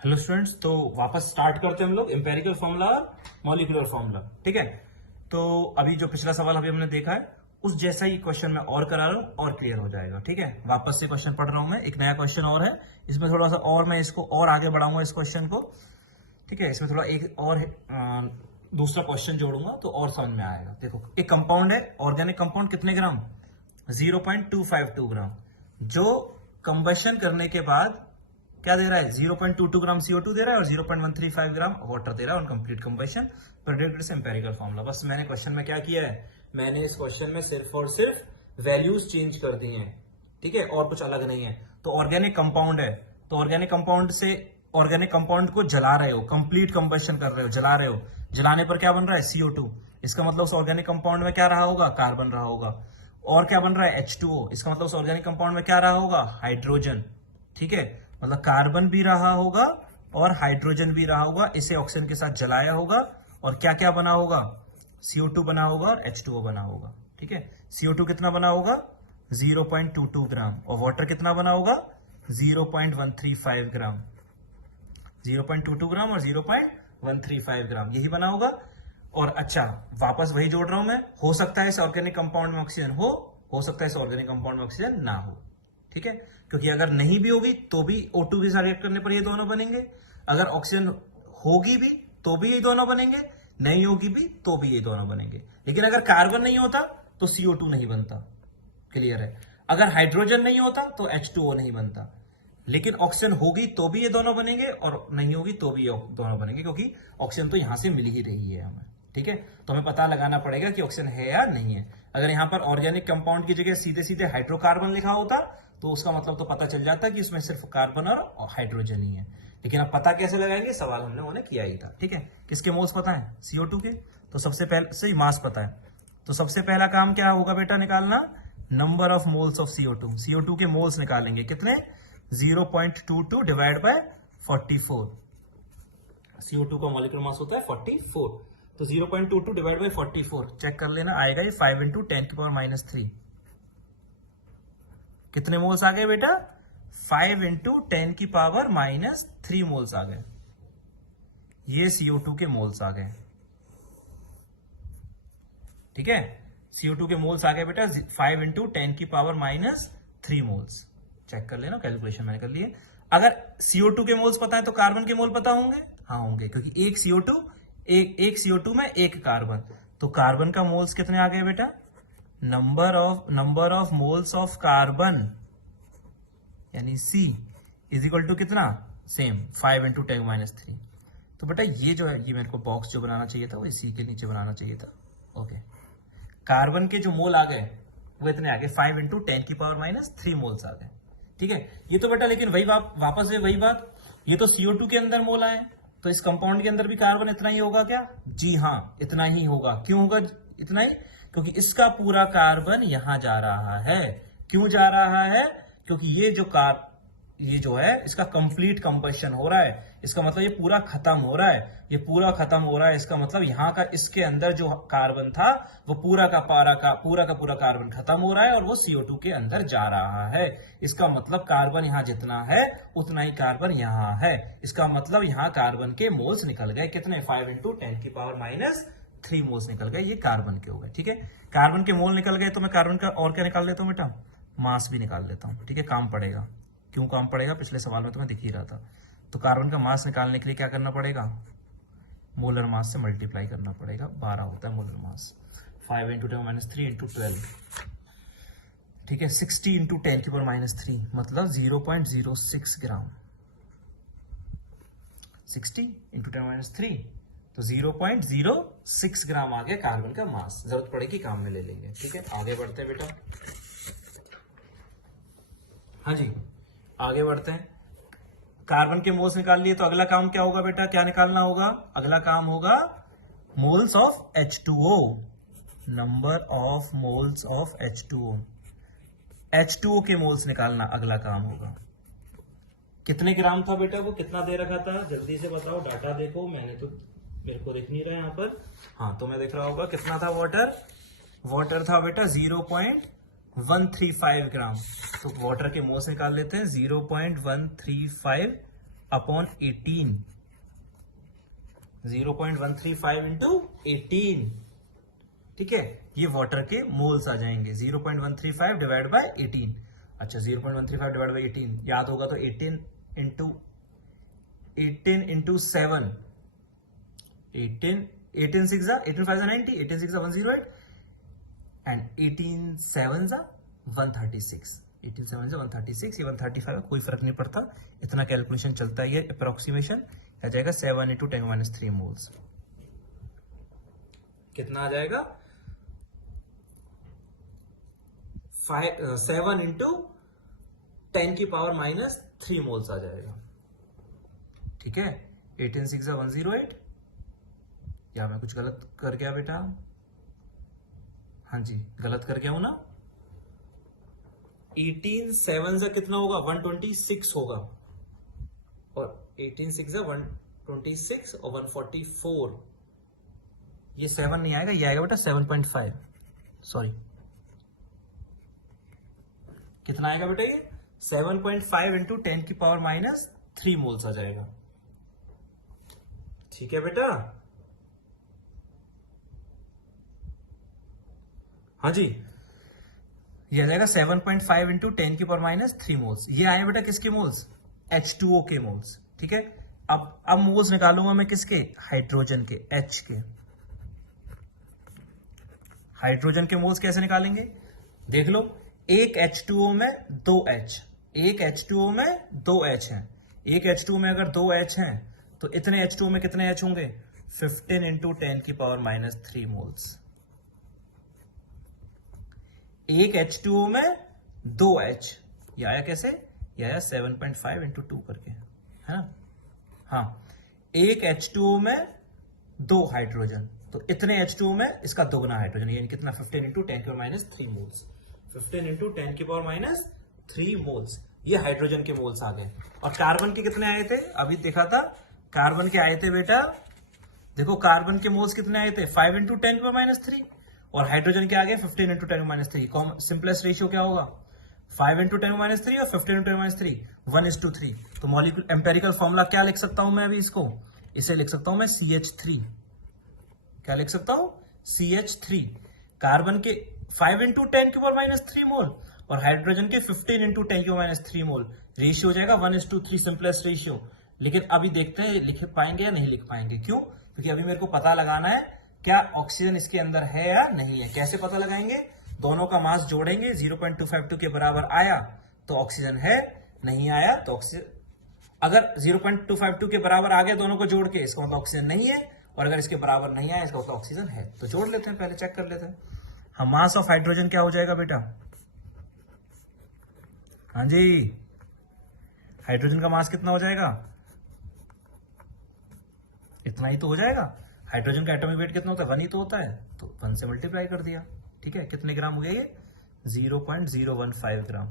Hello students, तो वापस start करते हैं हम लोग एम्पेरिकल फॉर्मूला और मॉलिक्यूलर फॉर्मूला। ठीक है, तो अभी जो पिछला सवाल अभी हमने देखा है उस जैसा ही क्वेश्चन मैं और करा रहा हूं और क्लियर हो जाएगा। ठीक है, वापस से क्वेश्चन पढ़ रहा हूं मैं, एक नया क्वेश्चन और है, इसमें थोड़ा सा और मैं इसको और आगे बढ़ाऊंगा इस क्वेश्चन को। ठीक है, इसमें थोड़ा एक और दूसरा क्वेश्चन जोड़ूंगा तो और समझ में आएगा। देखो, एक कंपाउंड है, ऑर्गेनिक कंपाउंड, कितने ग्राम? 0.252 ग्राम, जो कंबशन करने के बाद क्या दे रहा है? 0.22 ग्राम CO2 दे रहा है और 0.135 ग्राम वाटर दे रहा है on complete combustion. Predict this empirical formula. बस मैंने क्वेश्चन में क्या किया है, मैंने इस क्वेश्चन में सिर्फ और सिर्फ वैल्यूज चेंज कर दी हैं। ठीक है, और कुछ अलग नहीं है। तो ऑर्गेनिक कंपाउंड है, तो ऑर्गेनिक कंपाउंड से ऑर्गेनिक कंपाउंड को जला रहे हो, कंप्लीट कंबशन कर रहे हो, जला रहे हो। जलाने पर क्या बन रहा है? CO2। इसका मतलब उस ऑर्गेनिक कंपाउंड में क्या रहा होगा? कार्बन रहा होगा। और क्या बन रहा है? H2O। इसका मतलब उस ऑर्गेनिक कंपाउंड में क्या रहा होगा? हाइड्रोजन। ठीक है, मतलब कार्बन भी रहा होगा और हाइड्रोजन भी रहा होगा, इसे ऑक्सीजन के साथ जलाया होगा और क्या क्या बना होगा? CO2 बना होगा और H2O बना होगा। ठीक है, CO2 कितना बना होगा? 0.22 ग्राम और वाटर कितना बना होगा? 0.135 ग्राम। 0.22 ग्राम और 0.135 ग्राम यही बना होगा। और अच्छा, वापस वही जोड़ रहा हूं मैं, हो सकता है इस ऑर्गेनिक कंपाउंड में ऑक्सीजन हो सकता है इस ऑर्गेनिक कंपाउंड में ऑक्सीजन ना हो। ठीक है, क्योंकि अगर नहीं भी होगी तो भी O2 के साथ रिएक्ट करने पर ये दोनों बनेंगे। अगर ऑक्सीजन होगी भी तो भी ये दोनों बनेंगे, नहीं होगी भी तो भी ये दोनों बनेंगे। लेकिन अगर कार्बन नहीं होता तो CO2 नहीं बनता। क्लियर है? अगर हाइड्रोजन नहीं होता तो H2O नहीं बनता। लेकिन ऑक्सीजन होगी तो भी ये दोनों बनेंगे और नहीं होगी तो भी ये दोनों बनेंगे, क्योंकि ऑक्सीजन तो यहां से मिल ही रही है हमें। ठीक है, तो हमें पता लगाना पड़ेगा कि ऑक्सीजन है या नहीं है। अगर यहां पर ऑर्गेनिक कंपाउंड की जगह सीधे सीधे हाइड्रोकार्बन लिखा होता तो उसका मतलब तो पता चल जाता कि इसमें सिर्फ कार्बन और हाइड्रोजन ही है। लेकिन अब पता कैसे लगाएंगे? सवाल हमने उन्हें किया ही था। ठीक है, किसके मोल्स पता है? CO2 के। तो सबसे पहले से मास पता है, तो सबसे पहला काम क्या होगा बेटा? निकालना number of moles of CO2। CO2 के मोल्स निकालेंगे, कितने? 0.22 डिवाइड बाय 44। CO2 का मॉलिक्यूलर मास होता है 44, तो 0.22 डिवाइड बाय 44 चेक कर लेना, आएगा ये 5 इंटू 10⁻³ कितने मोल्स आ गए बेटा? 5 इंटू 10⁻³ मोल्स आ गए। ये CO2 के मोल्स आ गए। ठीक है, CO2 के मोल्स आ गए बेटा 5 इंटू 10⁻³ मोल्स। चेक कर लेना, कैलकुलेशन मैंने कर लिए। अगर CO2 के मोल्स पता है तो कार्बन के मोल पता होंगे? हाँ होंगे, क्योंकि एक CO2 में एक कार्बन। तो कार्बन का मोल्स कितने आ गए बेटा? Number of moles of carbon यानी C इज इक्वल टू कितना? Same 5 into 10⁻³। तो बेटा ये जो है, ये मेरे को बॉक्स जो बनाना चाहिए था वो C के नीचे बनाना चाहिए था। ओके, कार्बन के जो मोल आ गए वो इतने आ गए, 5 इंटू 10⁻³ मोल्स आ गए। ठीक है, ये तो बेटा, लेकिन वही वापस से वही बात, ये तो CO2 के अंदर मोल आए, तो इस कंपाउंड के अंदर भी कार्बन इतना ही होगा क्या? जी हाँ, इतना ही होगा। क्यों होगा इतना ही? क्योंकि इसका पूरा कार्बन यहां जा रहा है। क्यों जा रहा है? क्योंकि ये जो है इसका कंप्लीट कंबशन हो रहा है। इसका मतलब ये पूरा खत्म हो रहा है, ये पूरा खत्म हो रहा है। इसका मतलब यहाँ का, इसके अंदर जो कार्बन था वो पूरा का पूरा कार्बन खत्म हो रहा है और वो CO2 के अंदर जा रहा है। इसका मतलब कार्बन यहाँ जितना है उतना ही कार्बन यहाँ है। इसका मतलब यहाँ कार्बन के मोल्स निकल गए, कितने? 5 इंटू 10⁻³ मोल्स निकल गए, ये कार्बन के हो गए। ठीक है, कार्बन के मोल निकल गए तो मैं कार्बन का और क्या निकाल लेता हूँ बेटा? मास भी निकाल लेता हूँ। ठीक है, काम पड़ेगा। क्यों काम पड़ेगा? पिछले सवाल में तुम्हें दिख ही रहा था। तो कार्बन का मास निकालने के लिए क्या करना पड़ेगा? मोलर मास से मल्टीप्लाई करना पड़ेगा। 12 होता है मोलर मास। 5 into 10⁻³ into 12। ठीक है, 60 इंटू 10⁻³ मतलब 0.06 ग्राम। 60 इंटू 10⁻³ तो 0.06 ग्राम आ गया कार्बन का मास। जरूरत पड़ेगी काम में ले लेंगे। ठीक है, आगे बढ़ते हैं बेटा। हाँ जी, आगे बढ़ते हैं। कार्बन के मोल्स निकाल लिए, तो अगला काम क्या होगा बेटा? क्या निकालना होगा? अगला काम होगा moles of H2O। Number of moles of H2O। H2O के मोल्स निकालना अगला काम होगा। कितने ग्राम था बेटा? वो कितना दे रखा था? जल्दी से बताओ, डाटा देखो। मेरे को दिख नहीं रहा है यहाँ पर। हाँ, तो मैं देख रहा होगा कितना था वाटर था बेटा 0.135 ग्राम। तो वाटर के मोल्स निकाल लेते हैं। 0.135 अपॉन 18, 0.135 इंटू 18, ठीक है, ये वाटर के मोल्स आ जाएंगे। 0.135 डिवाइड बाय 18। अच्छा 0.135 डिवाइड बाय 18 याद होगा तो 18 इंटू 7, 18 6 18 5 90, 18 6 108 एंड 18 7 136, 18 7 136, ये 135 है, कोई फर्क नहीं पड़ता, इतना कैलकुलेशन चलता है। ये अप्रोक्सीमेशन आ जाएगा 7 इंटू 10⁻³ मोल्स। कितना आ जाएगा 7 इंटू 10⁻³ मोल्स आ जाएगा, ठीक है। 18 6 108, या मैं कुछ गलत कर गया बेटा? हाँ जी गलत कर गया हूं ना। 18 7 कितना होगा 126 होगा, और 18 6 126 और 144, ये 7 नहीं आएगा, ये आएगा बेटा 7.5, सॉरी कितना आएगा बेटा ये 7.5 इंटू 10⁻³ मोल्स आ जाएगा, ठीक है बेटा। हाँ जी ये आ जाएगा 7.5 इंटू 10⁻³ मोल्स। ये आए बेटा किसके मोल्स? H2O के मोल्स, ठीक है। अब मोल्स निकालूंगा मैं किसके? हाइड्रोजन के, H के। हाइड्रोजन के मोल्स कैसे निकालेंगे? देख लो, एक H2O में 2 H, एक H2O में 2 H है, एक H2O में अगर 2 H हैं तो इतने H2O में कितने H होंगे? 15 इंटू 10⁻³ मोल्स। एक H2O में 2 H, ये आया कैसे? ये आया 7.5 इंटू 2 करके, है ना। हाँ, एक H2O में 2 हाइड्रोजन, तो इतने H2O में इसका दोगुना हाइड्रोजन, यानी कितना 15 इंटू 10⁻³ मोल्स। 15 इंटू 10⁻³ मोल्स, ये हाइड्रोजन के मोल्स आ गए। और कार्बन के कितने आए थे? अभी देखा था, कार्बन के आए थे बेटा, देखो कार्बन के मोल्स कितने आए थे 5 इंटू 10⁻³, और हाइड्रोजन के आगे 15 इंटू 10⁻³। सिंपलेस्ट रेशियो क्या होगा? 5 इंटू 10⁻³ और 15 इंटू 10⁻³, 1:3। तो मॉलिक्यूल एम्पेरिकल फॉर्मूला क्या लिख सकता हूं मैं अभी इसको? इसे लिख सकता हूं मैं CH3। क्या लिख सकता हूं? CH3। कार्बन के 5 इंटू 10⁻³ मोल और हाइड्रोजन के 15 इंटू 10⁻³ मोल, रेशियो हो जाएगा 1:3, सिंपलेस्ट रेशियो। लेकिन अभी देखते हैं लिख पाएंगे या नहीं लिख पाएंगे। क्यों? क्योंकि अभी मेरे को पता लगाना है क्या ऑक्सीजन इसके अंदर है या नहीं है। कैसे पता लगाएंगे? दोनों का मास जोड़ेंगे, 0.252 के बराबर आया तो ऑक्सीजन है, नहीं आया तो ऑक्सीजन, अगर 0.252 के बराबर आ गया दोनों को जोड़ के, इसका मतलब ऑक्सीजन नहीं है, और अगर इसके बराबर नहीं आया इसका मतलब ऑक्सीजन है। तो जोड़ लेते हैं, पहले चेक कर लेते हैं। हाँ, मास ऑफ हाइड्रोजन क्या हो जाएगा बेटा? हाँ जी, हाइड्रोजन का मास कितना हो जाएगा? इतना ही तो हो जाएगा। हाइड्रोजन का एटॉमिक वेट कितना होता है? 1 ही तो होता है, तो 1 से मल्टीप्लाई कर दिया, ठीक है। कितने ग्राम हो गया ये? 0.015 ग्राम।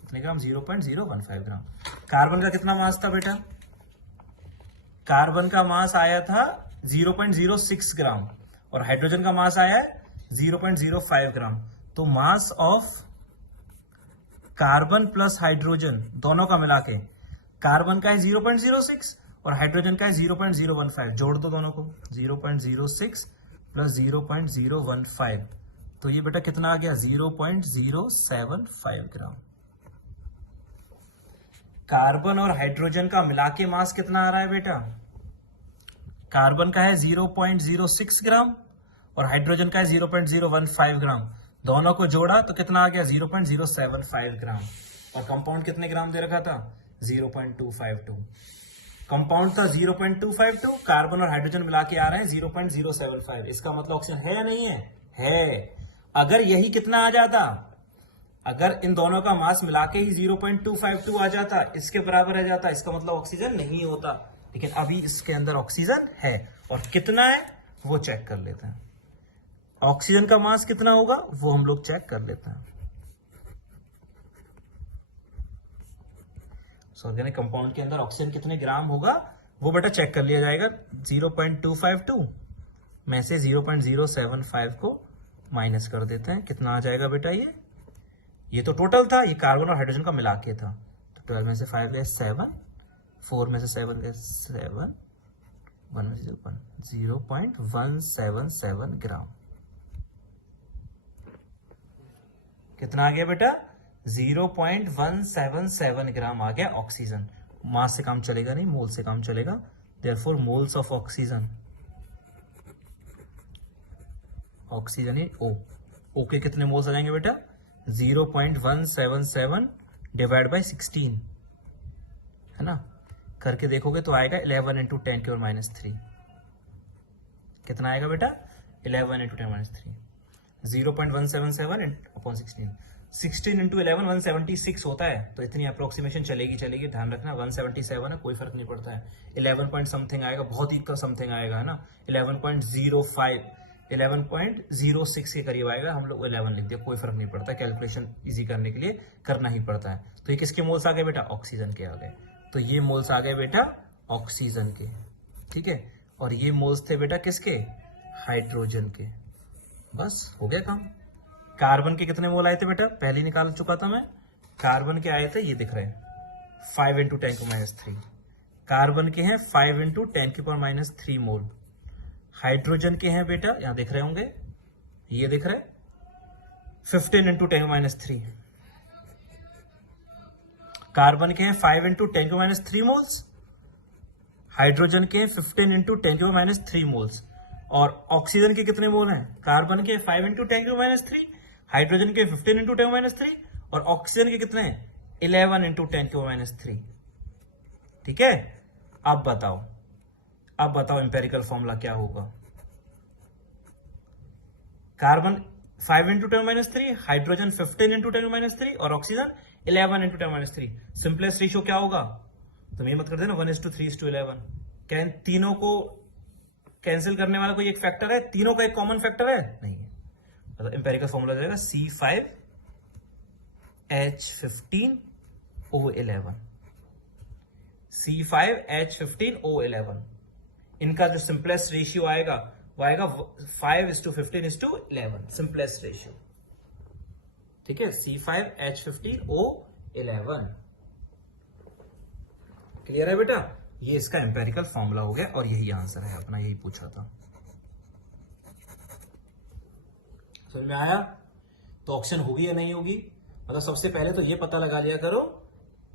कितने ग्राम? 0.015 ग्राम। कार्बन का कितना मास था बेटा? कार्बन का मास आया था 0.06 ग्राम, और हाइड्रोजन का मास आया है 0.05 ग्राम। तो mass of carbon plus hydrogen दोनों का मिला के, कार्बन का है 0.06 और हाइड्रोजन का है 0.015। जोड़ दो दोनों को, 0.06 प्लस 0.015, तो ये बेटा कितना आ गया? 0.075 ग्राम। कार्बन और हाइड्रोजन का मिला के मास कितना आ रहा है बेटा? कार्बन का है 0.06 ग्राम और हाइड्रोजन का है 0.015 ग्राम। दोनों को जोड़ा तो कितना आ गया? 0.075 ग्राम। और कंपाउंड कितने ग्राम दे रखा था? 0.252। कंपाउंड था 0.252, कार्बन और हाइड्रोजन मिला के आ रहे हैं 0.075। इसका मतलब ऑक्सीजन है या नहीं है? है। अगर यही कितना आ जाता, अगर इन दोनों का मास मिला के ही 0.252 आ जाता, इसके बराबर रह जाता, इसका मतलब ऑक्सीजन नहीं होता। लेकिन अभी इसके अंदर ऑक्सीजन है, और कितना है वो चेक कर लेते हैं। ऑक्सीजन का मास कितना होगा वो हम लोग चेक कर लेते हैं। ऑर्गेनिक कंपाउंड के अंदर ऑक्सीजन कितने ग्राम होगा वो बेटा चेक कर लिया जाएगा। 0.252 में से 0.075 को माइनस कर देते हैं, कितना आ जाएगा बेटा? ये तो टोटल था, ये कार्बन और हाइड्रोजन का मिला के था, तो 12 में से 5 गए 7 4 में से 7 गए 7 1 0.177 ग्राम। कितना आ गया बेटा? 0.177 ग्राम आ गया ऑक्सीजन। मास से काम चलेगा नहीं, मोल से काम चलेगा। Therefore moles of oxygen, oxygen in O, O के कितने मोल्स आ जाएंगे बेटा? 0.177 डिवाइड बाई 16, है ना? करके देखोगे तो आएगा 11 इंटू 10 की पावर -3। कितना आएगा बेटा? 11 इंटू 10 -3, 0.177 अपॉन 16। 16 इंटू 11 176 होता है, तो इतनी अप्रोक्सीमेशन चलेगी, ध्यान रखना। 177 है, कोई फर्क नहीं पड़ता है। 11 पॉइंट समथिंग आएगा, बहुत ही समथिंग आएगा, है ना? 11.05 11.06 के करीब आएगा। हम लोग 11 लिख दिया, कोई फर्क नहीं पड़ता, कैलकुलेशन इजी करने के लिए करना ही पड़ता है। तो ये किसके मोल्स आ गए बेटा? ऑक्सीजन के आ गए। तो ये मोल्स आ गए बेटा ऑक्सीजन के, ठीक है। और ये मोल्स थे बेटा किसके? हाइड्रोजन के। बस हो गया काम। कार्बन के कितने मोल आए थे बेटा? पहले ही निकाल चुका था मैं। कार्बन के आए थे, ये दिख रहे हैं, 5 इंटू 10 की पावर -3। कार्बन के हैं 5 इंटू 10 की पावर -3 मोल। हाइड्रोजन के हैं बेटा, यहां दिख रहे होंगे, ये दिख रहे 15 इंटू 10 की पावर -3। कार्बन के हैं 5 इंटू 10 की पावर -3 मोल्स। हाइड्रोजन के हैं 15 इंटू 10 की पावर -3 मोल्स। और ऑक्सीजन के कितने मोल हैं? कार्बन के 5 इंटू 10 की पावर -3, हाइड्रोजन के 15 इंटू 10 की पावर -3, और ऑक्सीजन के कितने हैं? 11 इंटू 10 की पावर -3। ठीक है। अब बताओ एम्पेरिकल फॉर्मूला क्या होगा? कार्बन 5 इंटू 10 -3, हाइड्रोजन 15 इंटू 10 -3, और ऑक्सीजन 11 इंटू 10 -3। सिंपलेस्ट रेशियो क्या होगा? तुम ये मत कर देना 1:3:11। क्या इन तीनों को कैंसिल करने वाला कोई एक फैक्टर है? तीनों का एक कॉमन फैक्टर है? नहीं है। मतलब एम्पेरिकल फॉर्मूला जाएगा C5H15O11, C5H15O11। इनका जो सिंपलेस्ट रेशियो आएगा वो आएगा 5:15:11, सिंपलेस्ट रेशियो। ठीक है, C5H15O11। क्लियर है बेटा? ये इसका एम्पेरिकल फॉर्मूला हो गया और यही आंसर है अपना, यही पूछा था। समझ में आया? तो ऑप्शन होगी या नहीं होगी? मतलब सबसे पहले तो ये पता लगा लिया करो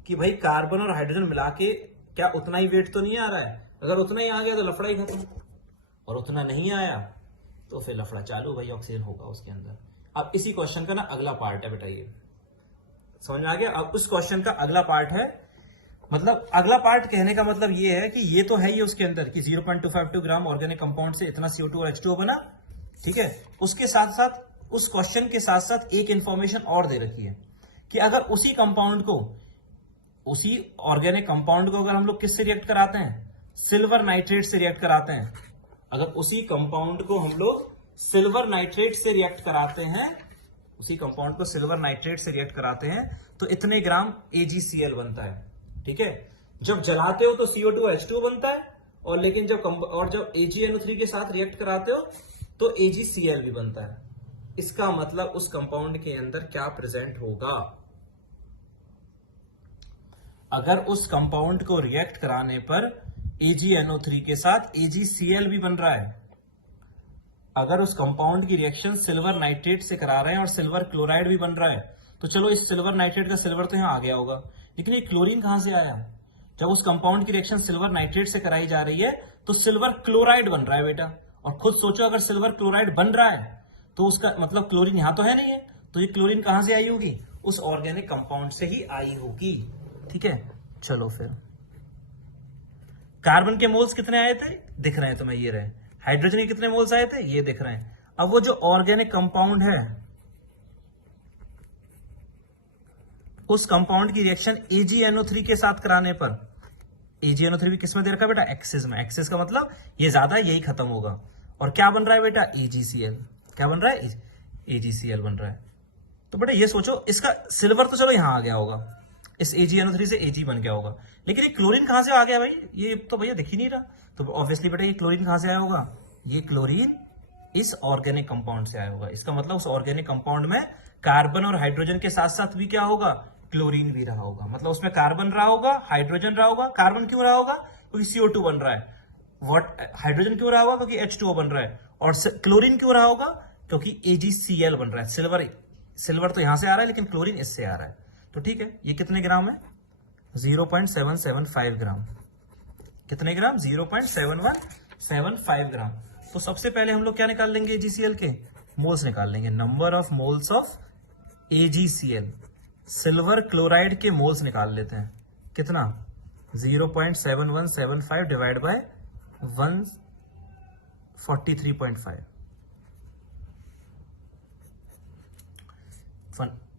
कि भाई कार्बन और हाइड्रोजन मिला के क्या उतना ही वेट तो नहीं आ रहा है। अगर उतना ही आ गया तो लफड़ा ही खत्म, और उतना नहीं आया तो फिर लफड़ा चालू, भाई ऑक्सीजन होगा उसके अंदर। अब इसी क्वेश्चन का ना अगला पार्ट है बेटा, ये समझ में आ गया? अब उस क्वेश्चन का अगला पार्ट है, मतलब अगला पार्ट कहने का मतलब ये है कि ये तो है ही उसके अंदर कि 0.252 ग्राम ऑर्गेनिक कंपाउंड से इतना CO2 और H2O बना। ठीक है, उसके साथ साथ उस क्वेश्चन के साथ साथ एक इंफॉर्मेशन और दे रखी है कि अगर उसी कंपाउंड को, उसी ऑर्गेनिक कंपाउंड को अगर हम लोग किससे रिएक्ट कराते हैं? सिल्वर नाइट्रेट से रिएक्ट कराते हैं। अगर उसी कंपाउंड को हम लोग सिल्वर नाइट्रेट से रिएक्ट कराते हैं, उसी कंपाउंड को सिल्वर नाइट्रेट से रिएक्ट कराते हैं, तो इतने ग्राम AgCl बनता है। ठीक है, जब जलाते हो तो CO2 H2O बनता है, और लेकिन जब AgNO3 के साथ रिएक्ट कराते हो तो AgCl भी बनता है। इसका मतलब उस कंपाउंड के अंदर क्या प्रेजेंट होगा? अगर उस कंपाउंड को रिएक्ट कराने पर AgNO3 के साथ AgCl भी बन रहा है, अगर उस कंपाउंड की रिएक्शन सिल्वर नाइट्रेट से करा रहे हैं और सिल्वर क्लोराइड भी बन रहा है, तो चलो इस सिल्वर नाइट्रेट का सिल्वर तो यहां आ गया होगा, लेकिन ये क्लोरीन कहां से आया? जब उस कंपाउंड की रिएक्शन सिल्वर नाइट्रेट से कराई जा रही है तो सिल्वर क्लोराइड बन रहा है बेटा। और खुद सोचो, अगर सिल्वर क्लोराइड बन रहा है तो उसका मतलब क्लोरीन यहां तो है नहीं है, तो ये क्लोरीन कहां से आई होगी? उस ऑर्गेनिक कंपाउंड से ही आई होगी। ठीक है, चलो फिर कार्बन के मोल्स कितने आए थे? दिख रहे हैं तुम्हें, ये रहे। हाइड्रोजन के कितने मोल्स आए थे? ये दिख रहे हैं। अब वो जो ऑर्गेनिक कंपाउंड है, उस कंपाउंड की रिएक्शन AgNO3 के साथ कराने पर, AgNO3 भी किसमें दे रखा है बेटा? एक्सिस में। एक्सिस का मतलब ये ज्यादा, यही खत्म होगा, और क्या बन रहा है बेटा? AgCl। क्या बन रहा है? AgCl बन रहा है। तो बेटा ये सोचो, इसका सिल्वर तो चलो यहां आ गया होगा, इस AgNO3 से Ag बन गया होगा, लेकिन ये क्लोरीन कहां से आ गया भाई? ये तो भैया दिख ही नहीं रहा। तो ऑब्वियसली बेटा ये क्लोरीन कहां से आया होगा? ये क्लोरीन इस ऑर्गेनिक कंपाउंड से आया होगा। इसका मतलब उस ऑर्गेनिक कंपाउंड में कार्बन और हाइड्रोजन के साथ साथ भी क्या होगा? क्लोरीन भी रहा होगा। मतलब उसमें कार्बन रहा होगा, हाइड्रोजन रहा होगा। कार्बन क्यों रहा होगा? क्योंकि CO2 बन रहा है। हाइड्रोजन क्यों रहा होगा? क्योंकि H2O बन रहा है। और क्लोरीन क्यों रहा होगा? क्योंकि AgCl बन रहा है। सिल्वर तो यहां से आ रहा है, लेकिन क्लोरीन इससे आ रहा है। तो ठीक है, ये कितने ग्राम है? 0.775 ग्राम। कितने ग्राम? 0.7175 ग्राम। तो सबसे पहले हम लोग क्या निकाल लेंगे? AgCl के मोल्स निकाल लेंगे। Number of moles of AgCl, silver chloride के मोल्स निकाल लेते हैं। कितना? 0.7175 divide by 143.5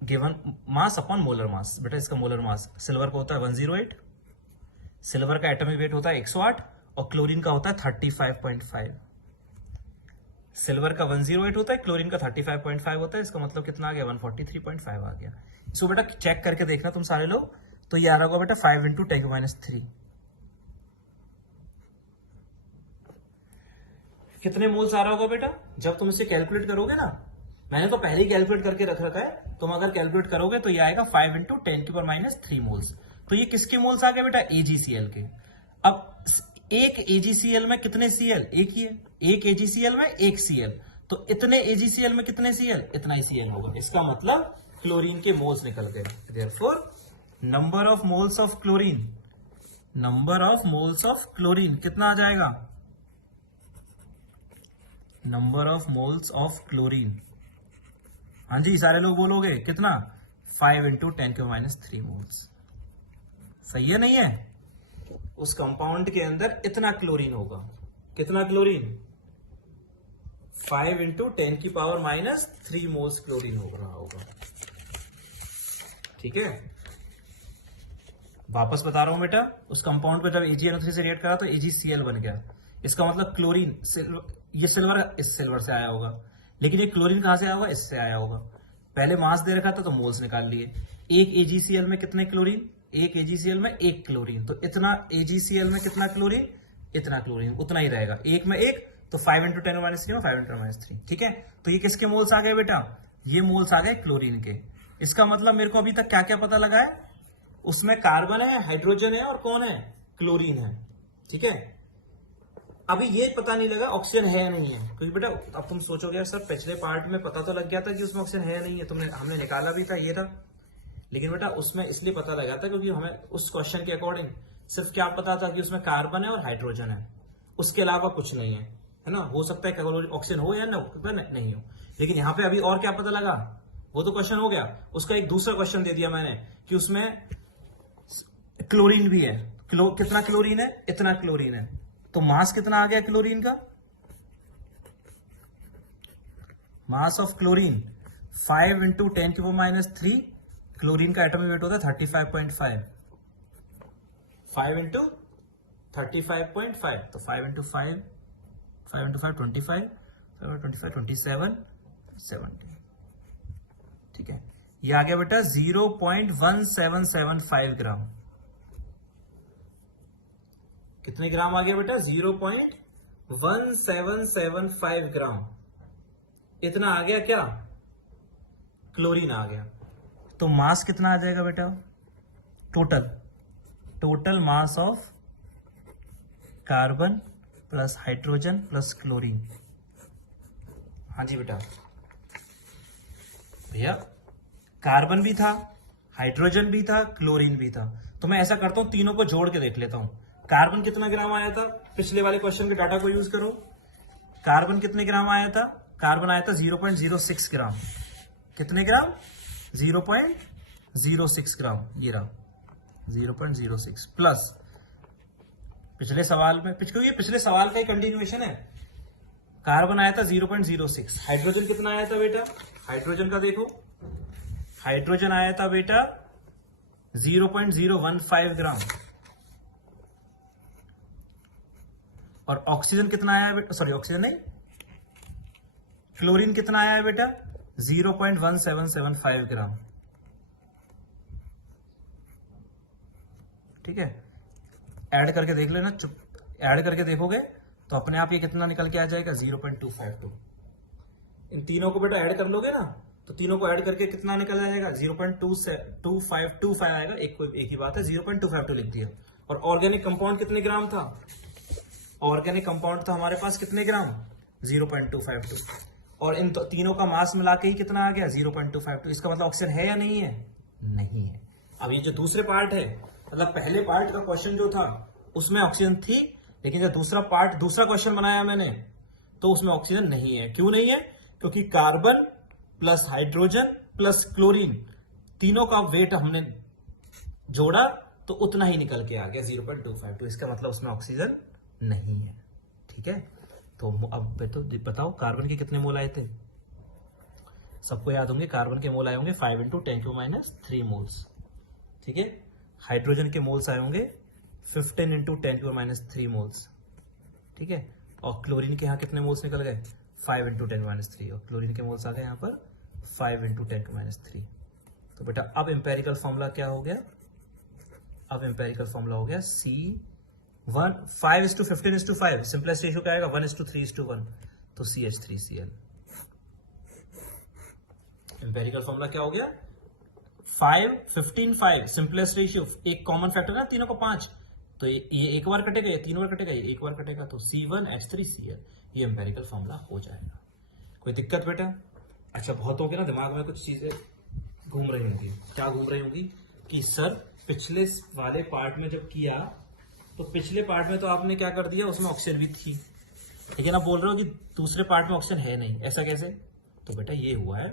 given mass upon molar mass. बेटा इसका मोलर मास सिल्वर का होता है 108, सिल्वर का एटॉमिक वेट होता है 108 और क्लोरीन का होता है 35.5। सिल्वर का 108 होता है, क्लोरीन का 35.5 होता है। इसका मतलब कितना आ गया? 143.5 आ गया। इसको बेटा चेक करके देखना तुम सारे लोग। तो ये आ रहा होगा बेटा 5 × 10⁻³ कितने मोल्स आ रहा होगा बेटा? जब तुम इसे कैलकुलेट करोगे ना, मैंने तो पहले ही कैलकुलेट करके रख रखा है, तुम अगर कैलकुलेट करोगे तो ये आएगा 5 × 10⁻³ मोल्स। तो ये किसके मोल्स आ गए बेटा? AgCl के। अब एक AgCl में कितने Cl? एक ही है। एक AgCl में एक Cl, तो इतने AgCl में कितने Cl? इतना ही Cl होगा। इसका मतलब क्लोरीन के मोल्स निकल गए। Therefore number of moles of chlorine, number of moles of chlorine कितना आ जाएगा? Number of moles of chlorine, हाँ जी सारे लोग बोलोगे कितना? 5 × 10⁻³ मोल्स। सही है नहीं है? उस कंपाउंड के अंदर इतना क्लोरीन होगा। कितना क्लोरीन? 5 × 10⁻³ मोल्स क्लोरीन हो रहा होगा। ठीक है, वापस बता रहा हूं बेटा, उस कंपाउंड को जब AgNO3 से रिएक्ट करा तो AgCl बन गया। इसका मतलब क्लोरीन, ये सिल्वर इस सिल्वर से आया होगा, लेकिन ये क्लोरीन कहां से आया होगा? इससे आया होगा। पहले मास दे रखा था तो मोल्स निकाल लिए। एक AgCl में कितने क्लोरीन? एक AgCl में एक क्लोरीन, तो इतना AgCl में कितना क्लोरीन? इतना क्लोरीन, उतना ही रहेगा। एक में एक, तो 5 × 10⁻³ में 5 × 10⁻³। ठीक है, तो ये किसके मोल्स आ गए बेटा? ये मोल्स आ गए क्लोरीन के। इसका मतलब मेरे को अभी तक क्या क्या पता लगा है? उसमें कार्बन है, हाइड्रोजन है और कौन है? क्लोरीन है। ठीक है, अभी ये पता नहीं लगा ऑक्सीजन है या नहीं है। क्योंकि बेटा अब तुम सोचोगे यार सर पिछले पार्ट में पता तो लग गया था कि उसमें ऑक्सीजन है या नहीं है, हमने निकाला भी था, ये था। लेकिन बेटा उसमें इसलिए पता लगा था क्योंकि हमें उस क्वेश्चन के अकॉर्डिंग सिर्फ क्या पता था कि उसमें कार्बन है और हाइड्रोजन है, उसके अलावा कुछ नहीं है, है ना। हो सकता है कि ऑक्सीजन हो या नहीं हो, लेकिन यहाँ पे अभी और क्या पता लगा? वो तो क्वेश्चन हो गया। उसका एक दूसरा क्वेश्चन दे दिया मैंने कि उसमें क्लोरीन भी है। कितना क्लोरीन है? इतना क्लोरीन है। तो मास कितना आ गया क्लोरीन का? मास ऑफ क्लोरीन 5 × 10⁻³ क्लोरीन का एटॉमिक वेट होता है 35.5। 5 × 35.5, तो 5 × 5 25, 27, 70। ठीक है, ये आ गया बेटा 0.1775 ग्राम। कितने ग्राम आ गया बेटा? 0.1775 ग्राम। इतना आ गया क्या? क्लोरीन आ गया। तो मास कितना आ जाएगा बेटा? Total mass of carbon plus hydrogen plus chlorine. हाँ जी बेटा, भैया कार्बन भी था, हाइड्रोजन भी था, क्लोरीन भी था। तो मैं ऐसा करता हूं, तीनों को जोड़ के देख लेता हूं। कार्बन कितना ग्राम आया था? पिछले वाले क्वेश्चन के डाटा को यूज करो। कार्बन कितने ग्राम आया था? कार्बन आया था 0.06 ग्राम। कितने ग्राम? 0.06 ग्राम। ये रहा 0.06 प्लस पिछले सवाल में, क्योंकि पिछले सवाल का ही कंटिन्यूएशन है। कार्बन आया था 0.06। हाइड्रोजन कितना आया था बेटा? हाइड्रोजन का देखो, हाइड्रोजन आया था बेटा 0.015 ग्राम। और ऑक्सीजन कितना आया है बेटा? सॉरी ऑक्सीजन नहीं, क्लोरीन कितना आया है बेटा? 0.1775 ग्राम। ठीक है, ऐड करके देख लेना, ऐड करके देखोगे तो अपने आप ये कितना निकल के आ जाएगा? 0.252। इन तीनों को बेटा ऐड कर लोगे ना तो तीनों को ऐड करके कितना निकल जाएगा 0.2525 आएगा। एक ही बात है, 0.252 लिख दिया। और ऑर्गेनिक कंपाउंड कितने ग्राम था? ऑर्गेनिक कंपाउंड था हमारे पास कितने ग्राम? 0.252। और इन तीनों का मास मिला के ही कितना आ गया? 0.252। इसका मतलब ऑक्सीजन है या नहीं है? नहीं है। अब ये जो दूसरे पार्ट है, मतलब पहले पार्ट का क्वेश्चन जो था उसमें ऑक्सीजन थी, लेकिन जो दूसरा क्वेश्चन बनाया मैंने तो उसमें ऑक्सीजन नहीं है। क्यों नहीं है? क्योंकि carbon plus hydrogen plus chlorine तीनों का वेट हमने जोड़ा तो उतना ही निकल के आ गया 0.252। इसका मतलब उसमें ऑक्सीजन नहीं है। ठीक है, तो अब तो बताओ कार्बन के कितने मोल आए थे? सबको याद होंगे, कार्बन के मोल आए होंगे 5 × 10⁻³ मोल्स। ठीक है, हाइड्रोजन के मोल्स आए होंगे 15 × 10⁻³ मोल्स। ठीक है, और क्लोरीन के यहाँ कितने मोल्स निकल गए? 5 × 10⁻³। और क्लोरीन के मोल्स आ गए यहाँ पर 5 × 10⁻³। तो बेटा अब एम्पेरिकल फॉर्मूला क्या हो गया? अब एम्पेरिकल फॉर्मूला हो गया C1 5:15:5। सिंपलेस्ट रेशियो क्या आएगा? 1:3:1। तो CH3Cl। एम्पेरिकल फॉर्मूला क्या हो गया? 5 15 5 सिंपलेस्ट रेशियो, एक कॉमन फैक्टर है ना तीनों को 5, तो ये एक बार कटेगा, ये 3 बार कटेगा, ये एक बार कटेगा, तो C1H3Cl ये एम्पेरिकल फॉर्मूला हो जाएगा। कोई दिक्कत बेटा? अच्छा, बहुतों के ना दिमाग में कुछ चीजें घूम रही होंगी। क्या घूम रही होंगी? कि सर पिछले वाले पार्ट में जब किया तो पिछले पार्ट में तो आपने क्या कर दिया, उसमें ऑक्सीजन भी थी, लेकिन आप बोल रहे हो कि दूसरे पार्ट में ऑक्सीजन है नहीं, ऐसा कैसे? तो बेटा ये हुआ है,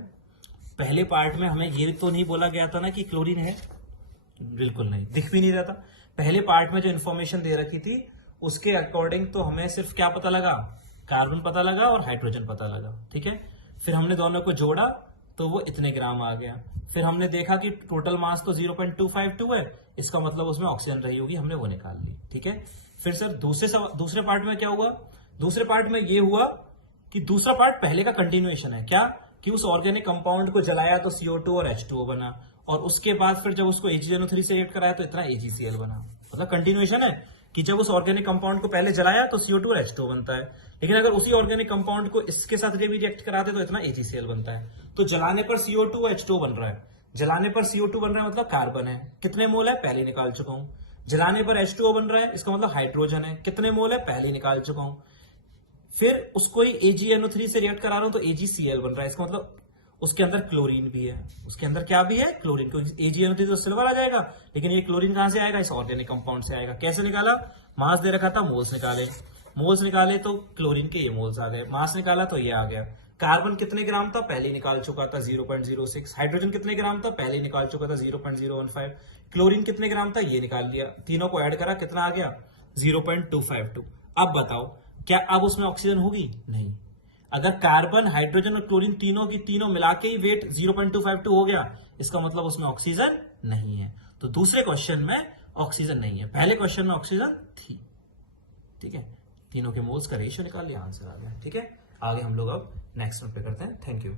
पहले पार्ट में हमें ये तो नहीं बोला गया था ना कि क्लोरीन है, बिल्कुल नहीं, दिख भी नहीं रहा था। पहले पार्ट में जो इन्फॉर्मेशन दे रखी थी उसके अकॉर्डिंग तो हमें सिर्फ क्या पता लगा? कार्बन पता लगा और हाइड्रोजन पता लगा। ठीक है, फिर हमने दोनों को जोड़ा तो वो इतने ग्राम आ गया। फिर हमने देखा कि टोटल मास तो 0.252 है, इसका मतलब उसमें ऑक्सीजन रही होगी, हमने वो निकाल ली। ठीक है, फिर सर दूसरे पार्ट में क्या हुआ? दूसरे पार्ट में ये हुआ कि दूसरा पार्ट पहले का कंटिन्यूएशन है। क्या? कि उस ऑर्गेनिक कंपाउंड को जलाया तो CO2 और H2O बना, और उसके बाद फिर जब उसको AgNO3 से रिएक्ट कराया तो इतना AgCl बना। मतलब कंटिन्यूएशन है कि जब उस ऑर्गेनिक कंपाउंड को पहले जलाया तो CO2 और H2O बनता है, लेकिन अगर उसी ऑर्गेनिक कंपाउंड को इसके साथ भी रिएक्ट कराते तो इतना AgCl बनता है। तो जलाने पर CO2 और H2O बन रहा है, जलाने पर CO2 बन रहा है मतलब कार्बन है, कितने मोल है? पहले निकाल चुका हूं। जलाने पर H2O बन रहा है, इसका मतलब हाइड्रोजन है, कितने मोल है? पहले निकाल चुका हूं। फिर उसको ही AgNO3 से रिएक्ट करा रहा हूं तो AgCl बन रहा है, इसका मतलब उसके अंदर क्लोरीन भी है। उसके अंदर क्या भी है? क्लोरीन। क्योंकि AgNO3 तो सिल्वर आ जाएगा, लेकिन ये क्लोरीन कहां से आएगा? इस ऑर्गेनिक कंपाउंड से आएगा। कैसे निकाला? मास दे रखा था, मोल्स निकाले तो क्लोरीन के ये मोल्स आ गए, मास निकाला तो ये आ गया। कार्बन कितने ग्राम था? पहले निकाल चुका था 0.06। हाइड्रोजन कितने ग्राम था? पहले निकाल चुका था 0.015। क्लोरीन कितने ग्राम था? ये निकाल लिया। तीनों को ऐड करा, कितना आ गया? 0.252। अब बताओ क्या अब उसमें ऑक्सीजन होगी? नहीं। अगर कार्बन, हाइड्रोजन और क्लोरीन तीनों मिला के ही वेट 0.252 हो गया, इसका मतलब उसमें ऑक्सीजन नहीं है। तो दूसरे क्वेश्चन में ऑक्सीजन नहीं है, पहले क्वेश्चन में ऑक्सीजन थी। ठीक है, तीनों के मोल्स का रेशियो निकाल लिया, आंसर आ गया। ठीक है, आगे हम लोग अब नेक्स्ट नोट पे करते हैं। Thank you.